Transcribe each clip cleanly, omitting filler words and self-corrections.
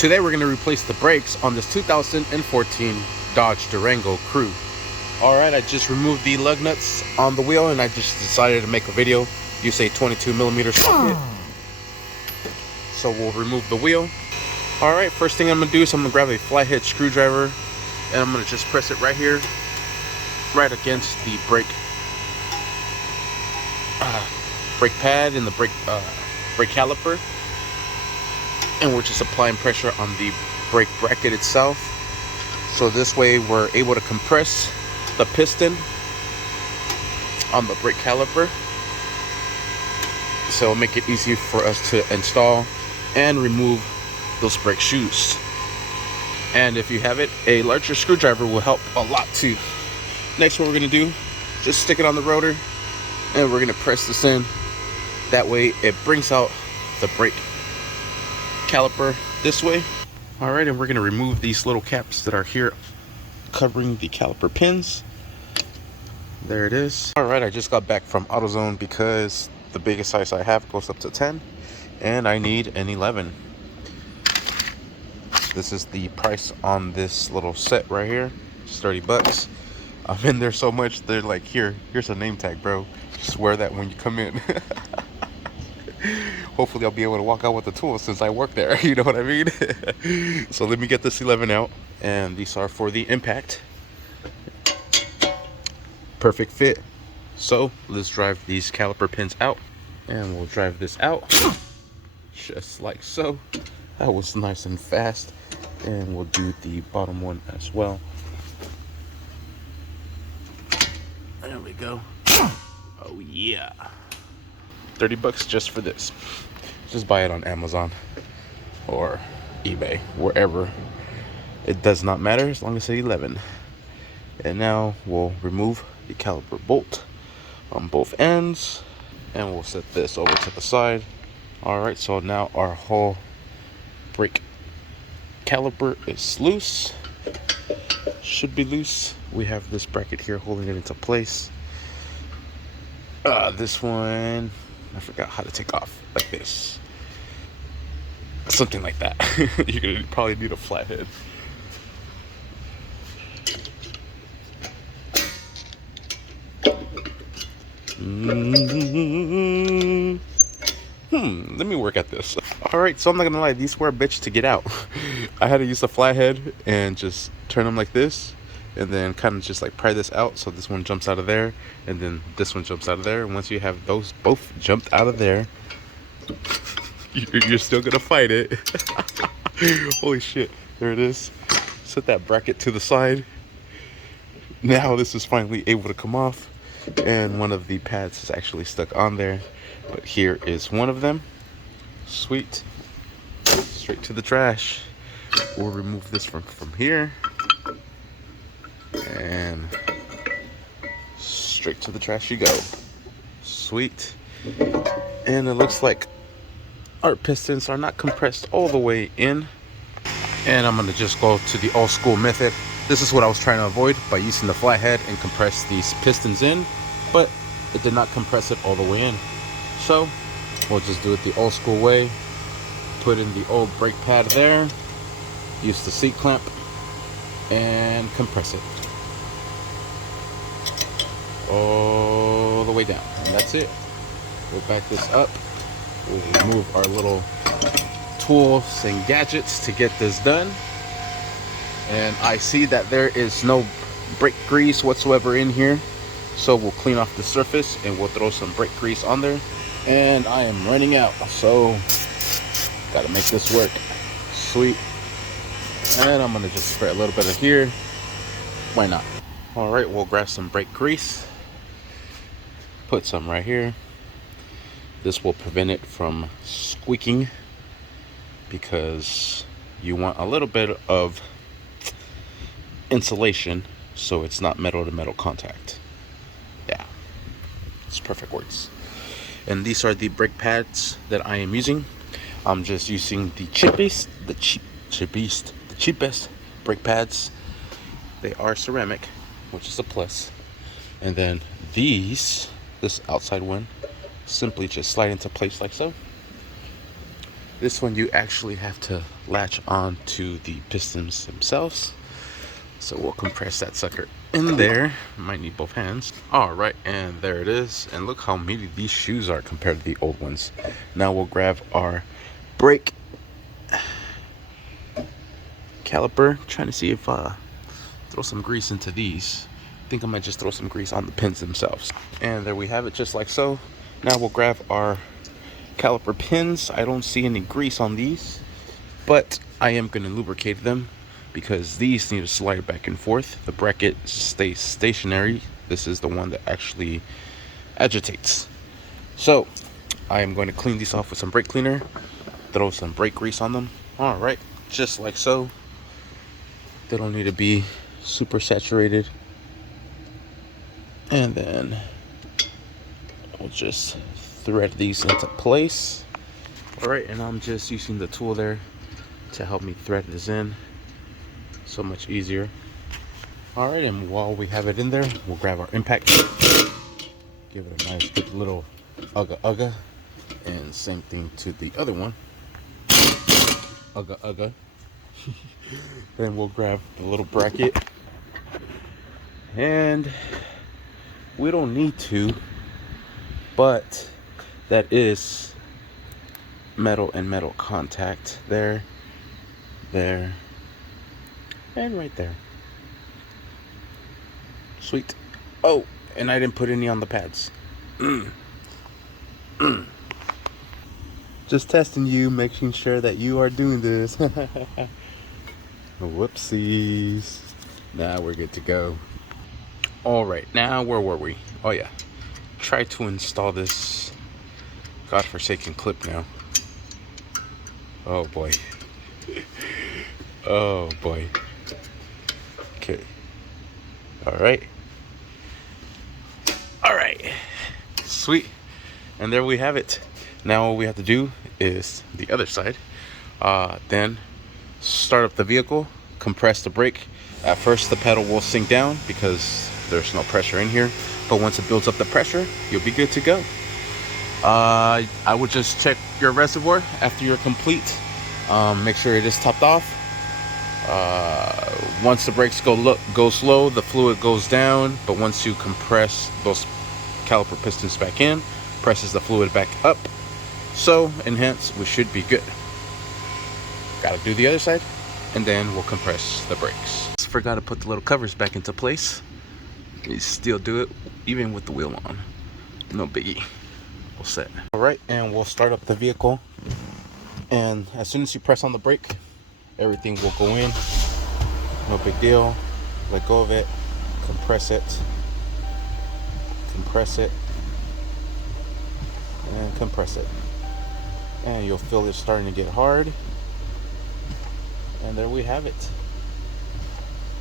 Today we're going to replace the brakes on this 2014 Dodge Durango Crew. Alright, I just removed the lug nuts on the wheel and I just decided to make a video. Use a 22mm socket. So we'll remove the wheel. Alright, first thing I'm going to do is I'm going to grab a flathead screwdriver and I'm going to just press it right here, right against the brake pad and the brake caliper. And we're just applying pressure on the brake bracket itself. So this way we're able to compress the piston on the brake caliper. So it'll make it easy for us to install and remove those brake shoes. And if you have it, a larger screwdriver will help a lot too. Next, what we're gonna do, just stick it on the rotor and we're gonna press this in. That way it brings out the brake caliper this way. All right, and we're going to remove these little caps that are here covering the caliper pins. There it is. All right, I just got back from AutoZone because the biggest size I have goes up to 10 and I need an 11. This is the price on this little set right here. It's 30 bucks. I'm in there so much, they're like, here's a name tag, bro. Just wear that when you come in. Hopefully I'll be able to walk out with the tools since I work there, you know what I mean? So let me get this 11 out, and these are for the impact. Perfect fit. So let's drive these caliper pins out, and we'll drive this out just like so. That was nice and fast. And we'll do the bottom one as well. There we go. Oh yeah. 30 bucks just for this. Just buy it on Amazon or eBay, wherever. It does not matter as long as it's 11. And now we'll remove the caliper bolt on both ends and we'll set this over to the side. All right, so now our whole brake caliper is loose. Should be loose. We have this bracket here holding it into place. This one, I forgot how to take off, like this. Something like that. You're gonna probably need a flathead. Let me work at this. Alright, so I'm not gonna lie, these were a bitch to get out. I had to use the flathead and just turn them like this. And then kind of just like pry this out so this one jumps out of there and then this one jumps out of there. And once you have those both jumped out of there, you're still gonna fight it. Holy shit, there it is. Set that bracket to the side. Now this is finally able to come off and one of the pads is actually stuck on there, but here is one of them. Sweet. Straight to the trash. We'll remove this from here and straight to the trash you go. Sweet. And it looks like our pistons are not compressed all the way in, and I'm gonna just go to the old school method. This is what I was trying to avoid by using the flathead and compress these pistons in, but it did not compress it all the way in. So we'll just do it the old school way. Put in the old brake pad there, use the seat clamp and compress it all the way down, and that's it. We'll back this up. We'll remove our little tools and gadgets to get this done. And I see that there is no brake grease whatsoever in here, so we'll clean off the surface and we'll throw some brake grease on there. And I am running out, so gotta make this work. Sweet. And I'm gonna just spray a little bit of here. Why not? All right, we'll grab some brake grease. Put some right here. This will prevent it from squeaking because you want a little bit of insulation so it's not metal to metal contact. Yeah, it's perfect words. And these are the brake pads that I am using. I'm just using the cheapest brake pads. They are ceramic, which is a plus. And then this outside one, simply just slide into place like so. This one you actually have to latch on to the pistons themselves. So we'll compress that sucker in there. Might need both hands. All right, and there it is. And look how meaty these shoes are compared to the old ones. Now we'll grab our brake caliper. Trying to see if throw some grease into these. I think I might just throw some grease on the pins themselves. And there we have it, just like so. Now we'll grab our caliper pins. I don't see any grease on these, but I am going to lubricate them because these need to slide back and forth. The bracket stays stationary. This is the one that actually agitates. So I am going to clean these off with some brake cleaner, throw some brake grease on them. All right, just like so. They don't need to be super saturated. And then we'll just thread these into place. All right, and I'm just using the tool there to help me thread this in. So much easier. All right, and while we have it in there, we'll grab our impact. Give it a nice good little ugga ugga. And same thing to the other one. Ugga ugga. Then we'll grab the little bracket. And we don't need to, but that is metal and metal contact there, there, and right there. Sweet. Oh, and I didn't put any on the pads. Just testing you, making sure that you are doing this. Whoopsies. Now we're good to go. All right, now where were we? Oh yeah, try to install this godforsaken clip now. Oh boy. Oh boy. Okay. All right. All right. Sweet. And there we have it. Now what we have to do is the other side. Then start up the vehicle, compress the brake. At first the pedal will sink down because there's no pressure in here, but once it builds up the pressure, you'll be good to go. I would just check your reservoir after you're complete. Make sure it is topped off. Once the brakes go slow, the fluid goes down, but once you compress those caliper pistons back in, presses the fluid back up. So, and hence, we should be good. Gotta do the other side, and then we'll compress the brakes. Just forgot to put the little covers back into place. You still do it, even with the wheel on. No biggie. We'll set. All right, and we'll start up the vehicle. And as soon as you press on the brake, everything will go in. No big deal. Let go of it. Compress it. Compress it. And compress it. And you'll feel it starting to get hard. And there we have it.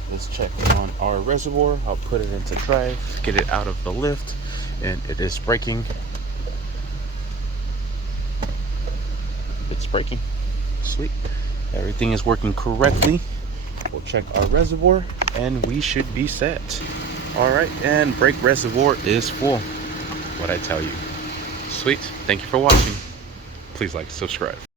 Let's check on our reservoir. I'll put it into drive, get it out of the lift, and it is braking. It's braking. Sweet. Everything is working correctly. We'll check our reservoir and we should be set. All right, and brake reservoir is full. What I tell you. Sweet. Thank you for watching. Please like, subscribe.